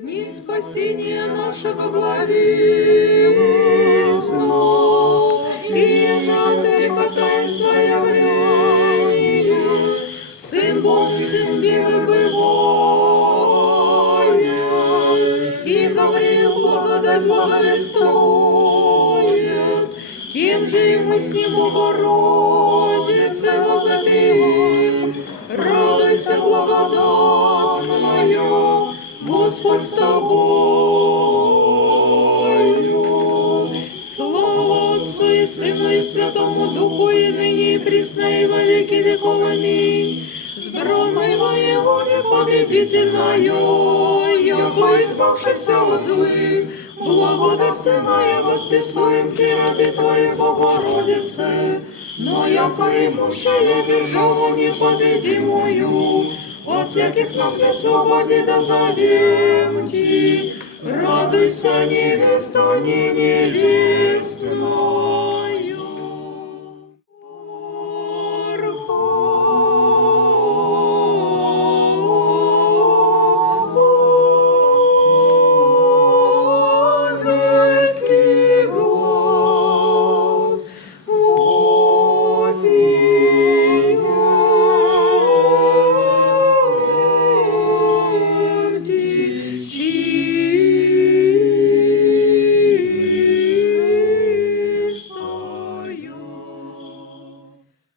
Дни спасения нашего главизна, и жатвы катайства явление, Сын Божий с девы бывает, и Гавриил благодать благовествует, тем же и мы с ним, Богородице, возопьем. Радуйся, благодатная, Господь с тобою. Слава Отцу и Сыну и Святому Духу, и ныне и присно и во веки веков. Аминь. Сбранной воеводе победительною, яко избавшися от злых, благодарственная восписуем Ти, раби Твоей Богородице, но яко имущая державу непобедимую, от всяких нас при свободе дозовем Ти. Радуйся, невеста, не невестна.